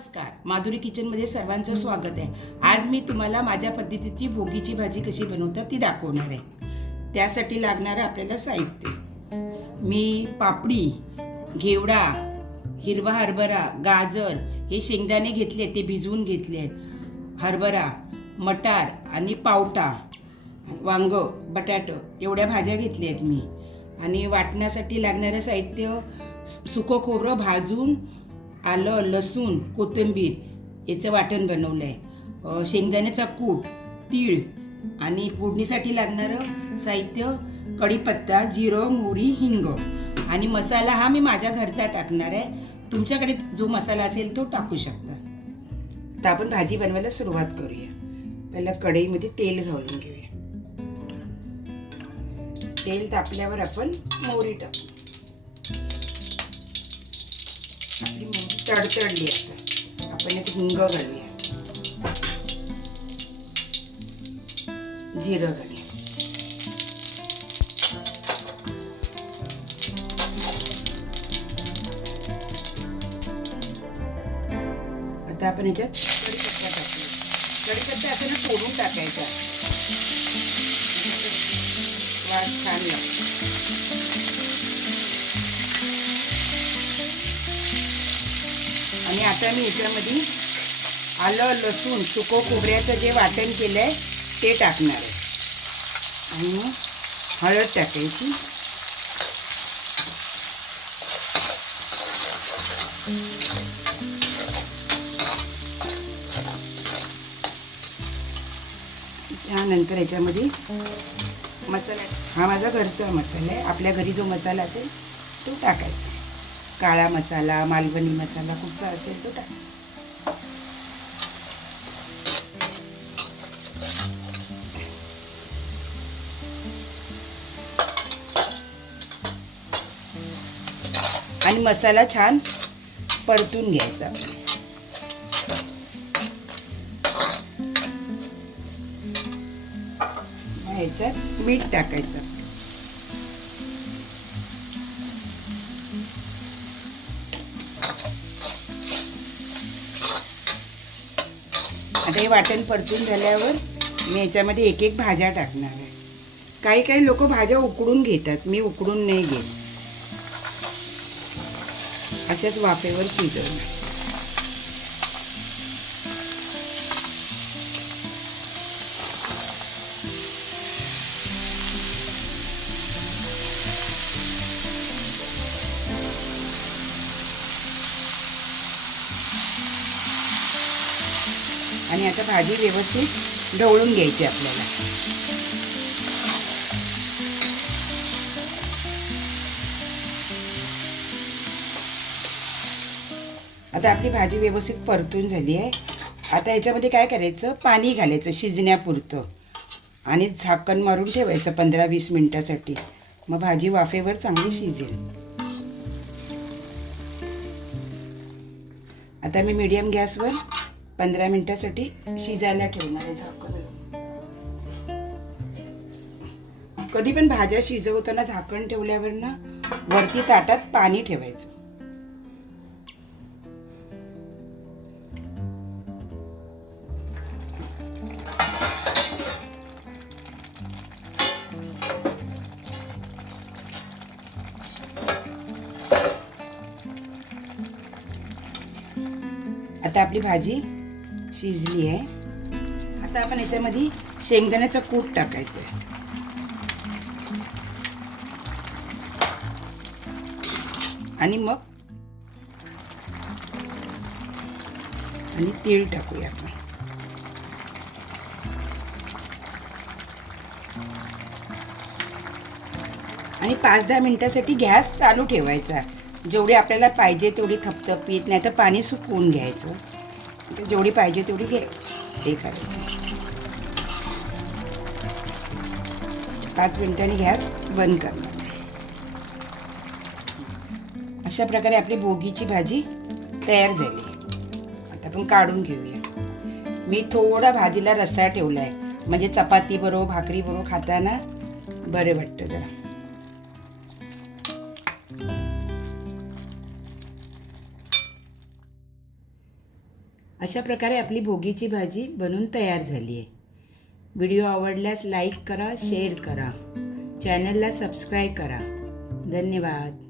नमस्कार, माधुरी किचनमध्ये सर्वांचं स्वागत आहे। आज मी तुम्हाला माझ्या पद्धतीची भोगीची भाजी कशी बनवतात ती दाखवणार आहे। त्यासाठी लागणारं आपल्याला साहित्य, मी पापडी, घेवडा, हिरवा हरभरा, गाजर, हे शेंगदाणे घेतले, ते भिजवून घेतले, हरभरा, मटार आणि पावटा, वांग, बटाटो एवढ्या भाज्या घेतल्या आहेत मी। आणि वाटण्यासाठी लागणारं साहित्य, सुकं खोबरं भाजून, आलं, लसूण, कोथिंबीर याचं वाटण बनवलं आहे, शेंगदाण्याचा कूट, तीळ आणि फोडणीसाठी लागणारं साहित्य कढीपत्ता, जिरं, मोहरी, हिंग आणि मसाला हा मी माझ्या घरचा टाकणार आहे। तुमच्याकडे जो मसाला असेल तो टाकू शकता। तर आपण भाजी बनवायला सुरुवात करूया। पहिला कढईमध्ये तेल घालून घेऊया। तेल तापल्यावर आपण मोहरी टाकू। आपली मोहरी तडतडली, आता आपण एक हिंग घालूया, जिरं घालूया, आता आपण याच्यात कढीपत्ता टाकूया। कढीपत्ता आपण फोडून टाकायचा, वास छान लागतो। आणि आता मी याच्यामध्ये आलं, लसूण, सुकं खोबऱ्याचं जे वाटण केलं आहे ते टाकणार आहे आणि हळद टाकायची, त्यानंतर याच्यामध्ये मसाला, हा माझा घरचा मसाला आहे, आपल्या घरी जो मसाला असेल तो टाकायचा, काळा मसाला, मालवणी मसाला कुठचा असेल तो टाक। आणि मसाला छान परतून घ्यायचा। ह्याच्यात मीठ टाकायचं, आता हे वाटण परतून झाल्यावर मी याच्यामध्ये एक एक भाज्या टाकणार आहे। काही काही लोक भाज्या उकडून घेतात, मी उकडून नाही घेत, अशाच वाफेवर शिजवणार। आणि आता भाजी व्यवस्थित ढवळून घ्यायची आपल्याला। आता आपली भाजी व्यवस्थित परतून झाली आहे। आता याच्यामध्ये काय करायचं, पाणी घालायचं शिजण्यापुरतं आणि झाकण मारून ठेवायचं 15-20 मिनिटासाठी, मग भाजी वाफेवर चांगली शिजेल। आता मी मीडियम गॅसवर 15 मिनिटासाठी शिजायला ठेवणार आहे झाकण। कधी पण भाज्या शिजवताना झाकण ठेवल्यावर ना वरती ताटात पाणी ठेवायचं। आता आपली भाजी शिजली आहे। आता आपण याच्यामध्ये शेंगदाण्याचं कूट टाकायचं आहे आणि मग तीळ टाकूया आपण। आणि 5-10 मिनिटासाठी गॅस चालू ठेवायचा, जेवढी आपल्याला पाहिजे तेवढी थपथपीत, नाही तर पाणी सुकवून घ्यायचं, जेवढी पाहिजे तेवढी हे करायची। 5 मिनिटांनी गॅस बंद करणार। अशा प्रकारे आपली भोगीची भाजी तयार झाली। आता आपण काढून घेऊया। मी थोडा भाजीला रस्सा ठेवला आहे, म्हणजे चपाती बरोबर, भाकरी बरोबर खाताना बरे वाटतं जरा। अशा प्रकारे आपली भोगीची भाजी बनून तयार झाली आहे. व्हिडिओ आवडल्यास लाईक करा, शेअर करा, चॅनलला सबस्क्राईब करा. धन्यवाद.